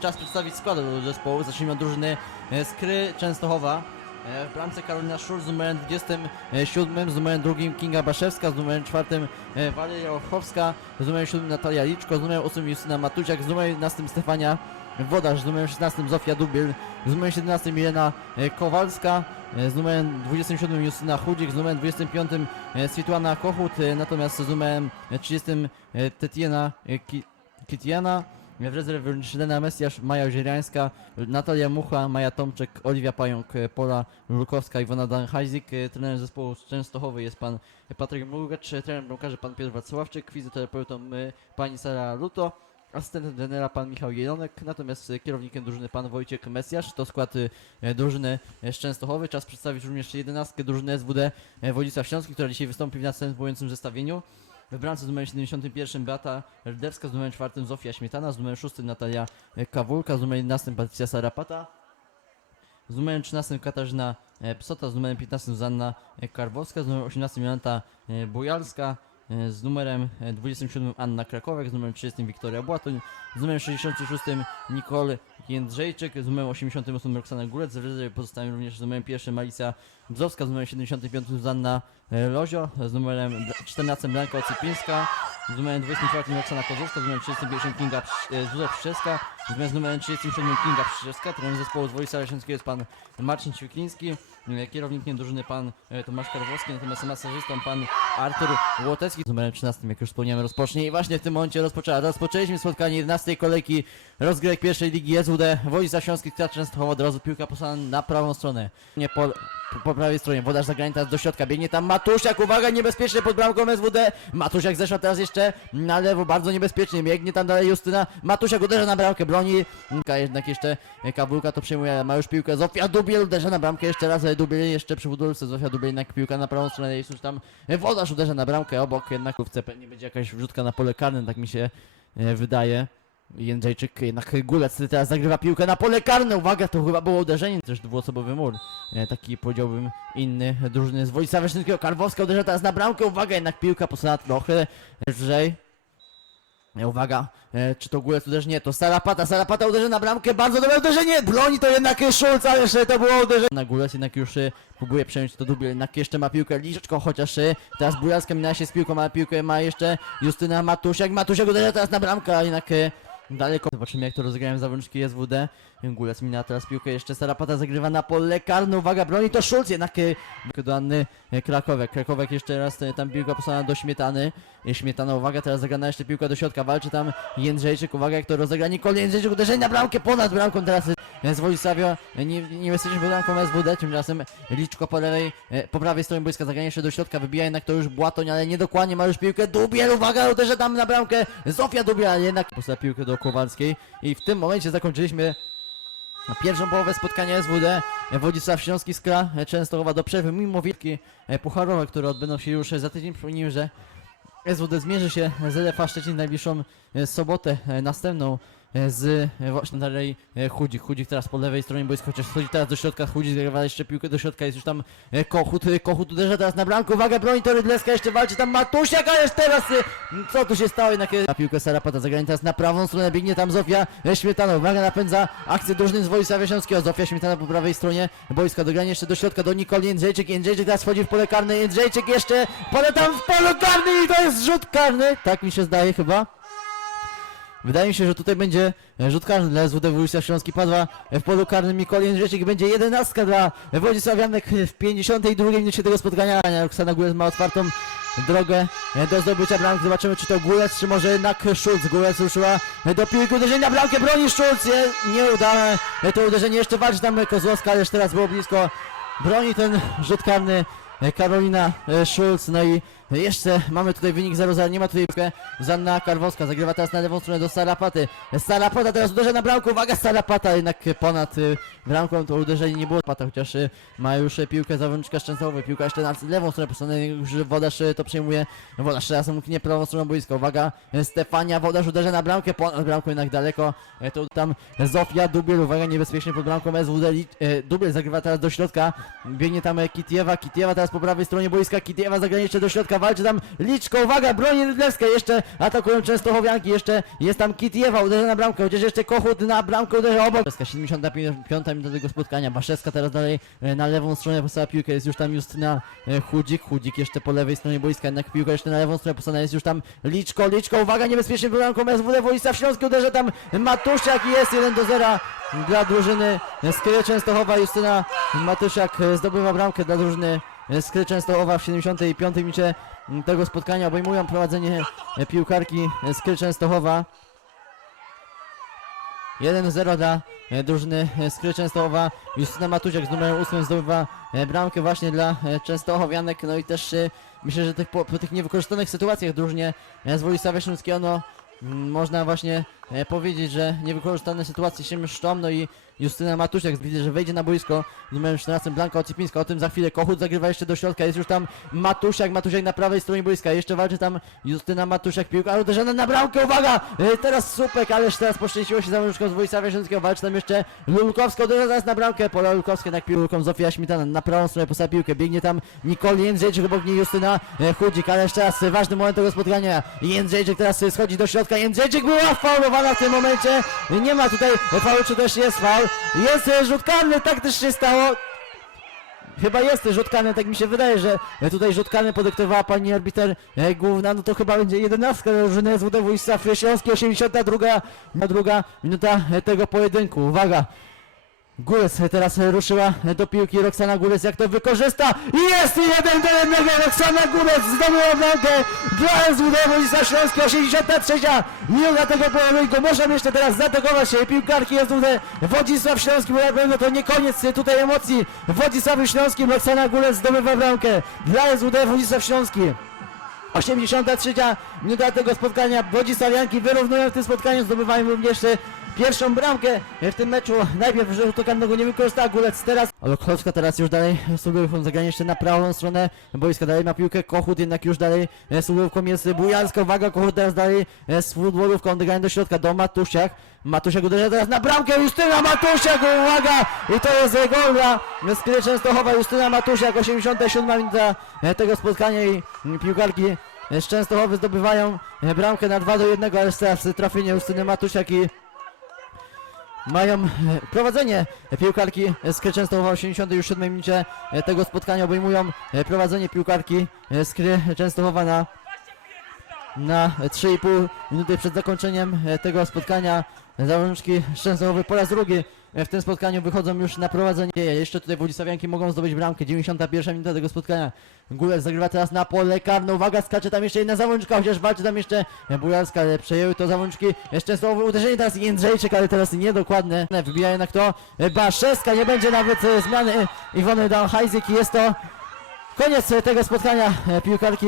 Czas przedstawić skład do zespołu. Zacznijmy od drużyny e, Skry Częstochowa. E, W bramce Karolina Szur z numerem 27, z numerem 2 Kinga Baszewska, z numerem 4 e, Waleria Ochowska, z numerem 7 Natalia Liczko, z numerem 8 Justyna Matusiak, z numerem 11 Stefania Wodarz, z numerem 16 Zofia Dubiel, z numerem 17 Milena e, Kowalska, e, z numerem 27 Justyna Chudzik, z numerem 25 e, Switłana Kochut, e, natomiast z numerem e, 30 e, Tetiana e, Ki- Kitiana, w rezerwie Żylena Mesjasz, Maja Ozierjańska, Natalia Mucha, Maja Tomczek, Oliwia Pająk, e, Pola Lukowska, Iwona Danhajzik. E, Trenerem zespołu z Częstochowy jest pan Patryk Mrugacz, e, trenerem bramkarzy pan Piotr Wacławczyk, fizjoterapeutą pani Sara Luto, asystentem trenera pan Michał Jelonek, natomiast kierownikiem drużyny pan Wojciech Mesjasz. To skład drużyny z Częstochowy. Czas przedstawić również jedenastkę drużyny SWD Wodzisław Śląski, która dzisiaj wystąpi w następującym zestawieniu. W z numerem 71 Beata Rdewska, z numerem 4 Zofia Śmietana, z numerem 6 Natalia Kawulka, z numerem 11 Patrycja Sarapata, z numerem 13 Katarzyna e, Psota, z numerem 15 Zuzanna e, Karwowska, z numerem 18 Jolanta e, Bujalska, z numerem e, 27 Anna Krakowek, z numerem 30 Wiktoria Błatoń, z numerem 66 Nicole Jędrzejczyk, z numerem 88 Roxana Górec, pozostałym również z numerem 1 Malicja Bzowska, z numerem 75 Zuzanna e, Lozio, z numerem bla- 14 Blanka Ocypińska, z numerem 24 Roxana Kozłowska, z numerem 31 Kinga e, natomiast z numerem 37 Kinga Przyszewska, trener zespołu z Wojska Leśnickiego jest pan Marcin Ćwikliński, e, kierownikiem drużyny pan e, Tomasz Karwowski, natomiast masażystą pan Artur Łotecki, z numerem 13, jak już wspomniałem, rozpocznie i właśnie w tym momencie rozpoczęła. Rozpoczęliśmy spotkanie 11 kolejki rozgrywek pierwszej ligi SWD Wojska Śląskich Teatr Częstochowa, od razu piłka posłana na prawą stronę, nie po, prawej stronie, wodarz zagranie teraz do środka, biegnie tam Matusiak, uwaga, niebezpiecznie pod bramką SWD, Matusiak zeszła teraz jeszcze na lewo, bardzo niebezpiecznie, biegnie tam dalej Justyna, Matusiak uderza na bramkę, broni, jednak jeszcze Kawulka to przejmuje, ma już piłkę, Zofia Dubiel uderza na bramkę, jeszcze raz Dubiel, jeszcze przy budulce, Zofia Dubiel, jednak piłka na prawą stronę, jest już tam. Wodarz uderza na bramkę, obok jednak w pewnie będzie jakaś wrzutka na pole karne, tak mi się e, wydaje. Jędrzejczyk, jednak Gulec teraz zagrywa piłkę na pole karne. Uwaga, to chyba było uderzenie, też dwuosobowy mur. E, taki powiedziałbym inny drużyny z Wojska Weszynskiego. Karwowska uderza teraz na bramkę. Uwaga, jednak piłka posłana trochę wyżej. E, Uwaga, e, czy to Gulec uderzy? Nie, to Sarapata. Sarapata uderzy na bramkę. Bardzo dobre uderzenie. Broni to jednak Szulc, ale jeszcze to było uderzenie. Na Gulec jednak już e, próbuje przejąć to dubiel. Jednak jeszcze ma piłkę Liczko, chociaż teraz Bujalska minęła się z piłką, ma piłkę, ma jeszcze Justyna Matusiak. Matusiak uderza teraz na bramkę, a jednak daleko. Zobaczymy jak to rozegrają zawodniczki SWD. Gulec minęła teraz piłkę, jeszcze Sarapata zagrywa na pole karne. Uwaga, broni to Szulc, jednak e, do Anny e, Krakowek. Krakowek jeszcze raz e, tam piłka posłana do Śmietany. E, Śmietana, uwaga, teraz zagrana jeszcze piłka do środka, walczy tam Jędrzejczyk, uwaga jak to rozegra Nikol Jędrzejczyk, uderzenie na bramkę, ponad bramką teraz e, z Wojsławia, E, nie, nie jesteśmy pod bramką SWD, tymczasem Liczko po lewej, e, po prawej stronie boiska, zagranie jeszcze do środka, wybija jednak to już Błatoń, ale niedokładnie ma już piłkę, Dubiel, uwaga, uderza tam na bramkę, Zofia Dubiel, jednak posła piłkę do Kowalskiej i w tym momencie zakończyliśmy Pierwszą połowę spotkania SWD Wodzisław Śląski Skra e, Częstochowa do przerwy mimo wielki e, pucharowe, które odbędą się już za tydzień. Przypomnijmy, że SWD zmierzy się z LFA Szczecin najbliższą sobotę następną z e, właśnie dalej e, Chudzik. Chudzik teraz po lewej stronie boiska, chociaż wchodzi teraz do środka. Chudzik zagrywa jeszcze piłkę do środka, jest już tam e, Kochut. e, Kochut uderza teraz na bramkę, uwaga, broni to Rydleska, jeszcze walczy tam Matusiak, ależ teraz e, co tu się stało? Jednak e, na piłkę Sarapata zagranie teraz na prawą stronę, biegnie tam Zofia e, Śmietana, uwaga, napędza akcję drużyny z Wojska Śląskiego. Zofia Śmietana po prawej stronie boiska, dogranie jeszcze do środka do Nikoli Jędrzejczyk. Jędrzejczyk teraz wchodzi w pole karne, Jędrzejczyk jeszcze pole tam w polu karny i to jest rzut karny, tak mi się zdaje chyba. Wydaje mi się, że tutaj będzie rzut karny dla SWD Śląski padła w polu karnym Mikołaj Jędrzejczyk. Będzie jedenastka dla Władysławianek w 52 minucie tego spotkania. Roxana Gulec ma otwartą drogę do zdobycia bramki. Zobaczymy, czy to Gulec, czy może jednak Szulc. Gulec ruszyła do piłki, uderzenie na bramkę, broni Szulc. Nie, nieudane to uderzenie. Jeszcze walczy tam Kozłowska, ależ teraz było blisko. Broni ten rzut karny Karolina Szulc. No i jeszcze mamy tutaj wynik 0-0. Nie ma tutaj piłkę. Zanna Karwowska zagrywa teraz na lewą stronę do Sarapaty. Sarapata teraz uderza na bramkę. Uwaga, Sarapata jednak ponad y, bramką to uderzenie nie było. Pata chociaż y, ma już piłkę zawodniczka Szczęsnowy. Piłka jeszcze na lewą stronę postawiona. Już wodarz y, to przejmuje. Wodarz teraz mknie prawą stroną boiska. Uwaga, Stefania Wodarz uderza na bramkę. Ponad bramką jednak daleko. Y, To tam Zofia Dubiel. Uwaga, niebezpiecznie pod bramką SWD. Y, Dubiel zagrywa teraz do środka. Biegnie tam Kitiewa. Kitiewa teraz po prawej stronie boiska. Kitiewa zagranie jeszcze do środka. Walczy tam Liczko, uwaga, broni Rydlewska, jeszcze atakują Częstochowianki, jeszcze jest tam Kitiewa, uderza na bramkę, chociaż jeszcze Kochut na bramkę uderza obok. 75 minuta tego spotkania, Baszewska teraz dalej e, na lewą stronę postała piłkę, jest już tam Justyna e, Chudzik, Chudzik jeszcze po lewej stronie boiska, jednak piłka jeszcze na lewą stronę postawiona, jest już tam Liczko, Liczko, uwaga, niebezpiecznie bramką SWD Wojska Śląski, uderza tam Matusiak i jest 1 do 0 dla drużyny Skry Częstochowa, Justyna Matusiak e, zdobywa bramkę dla drużyny Skry Częstochowa w 75 minucie tego spotkania, obejmują prowadzenie piłkarki Skry Częstochowa. 1-0 dla drużyny Skry Częstochowa. Justyna Matusiak z numerem 8 zdobywa bramkę właśnie dla Częstochowianek. No i też e, myślę, że tych, po, po tych niewykorzystanych sytuacjach drużynie z Wolisława Śląskiego no, mm, można właśnie e, powiedzieć, że niewykorzystane sytuacje się mszczą. No i Justyna Matusiak widzę, że wejdzie na boisko numerem 14 Blanka Ocipińska. O tym za chwilę Kochut zagrywa jeszcze do środka. Jest już tam Matusiak, Matusiak na prawej stronie boiska. Jeszcze walczy tam Justyna Matusiak, piłka uderzona na bramkę, uwaga! E, Teraz Supek, ależ teraz poszczęściło się zawodniczką z Wojsławia Śląskiego. Walczy tam jeszcze Lulkowska, uderza teraz na bramkę. Pola Lulkowska, jednak piłką Zofia Śmitana na prawą stronę postawia piłkę. Biegnie tam Nikoli Jędrzejczyk, obok niej Justyna e, Chudzik, ale jeszcze raz ważny moment tego spotkania. Jędrzejczyk teraz schodzi do środka. Jędrzejczyk była faulowana w tym momencie. Nie ma tutaj faulu, czy też jest faul. Jest e, rzut karny, tak też się stało. Chyba jest rzut karny, tak mi się wydaje, że e, tutaj rzut karny podyktowała pani arbiter e, główna, no to chyba będzie 11 drużyny SWD Wojsław Śląski, 82 na druga minuta tego pojedynku. Uwaga! Góles teraz ruszyła do piłki Roxana Góles, jak to wykorzysta. Jest 1 do 1, Roxana Góles zdobyła bramkę. Dla SWD Śląski, 83 minuta tego pojedynku, muszą jeszcze teraz zaatakować się. Piłkarki SWD Wodzisław Śląski, bo na pewno to nie koniec tutaj emocji, w Wodzisławiu Śląskim Roxana Góles zdobywa bramkę. Dla SWD Wodzisław Śląski. 83 minuta tego spotkania. Wodzisławianki wyrównują w tym spotkaniu, zdobywają również pierwszą bramkę w tym meczu. Najpierw rzutu karnego nie wykorzystała Gulec teraz. Olokowska teraz już dalej sługówką zagranie jeszcze na prawą stronę boiska. Dalej ma piłkę Kochut, jednak już dalej e, sługówką jest Bujalska. Uwaga, Kochut teraz dalej e, z futbolówką odgranie do środka do Matusiak. Matusiak uderza teraz na bramkę. Justyna Matusiak, uwaga! I to jest gol dla Skry Częstochowa. Justyna Matusiak, 87 minuta e, tego spotkania i piłkarki z Częstochowy zdobywają bramkę na 2 do 1, ale teraz trafienie Justyny Matusiak i mają e, prowadzenie piłkarki z Kry Częstochowa w 87 minucie e, tego spotkania obejmują e, prowadzenie piłkarki z Kry Częstochowa na na 3,5 minuty przed zakończeniem tego spotkania. Zawodniczki z Częstochowy po raz drugi w tym spotkaniu wychodzą już na prowadzenie. Jeszcze tutaj Władysławianki mogą zdobyć bramkę. 91 minuta tego spotkania. Gulec zagrywa teraz na pole karne. Uwaga, skacze tam jeszcze jedna zawodniczka, chociaż walczy tam jeszcze Bujalska, ale przejęły to zawodniczki. Jeszcze Częstochowy uderzenie teraz Jędrzejczyk, ale teraz niedokładne. Wybija jednak to Baszewska, nie będzie nawet e, zmiany Iwony Dalhajzyk i jest to Koniec e, tego spotkania e, piłkarki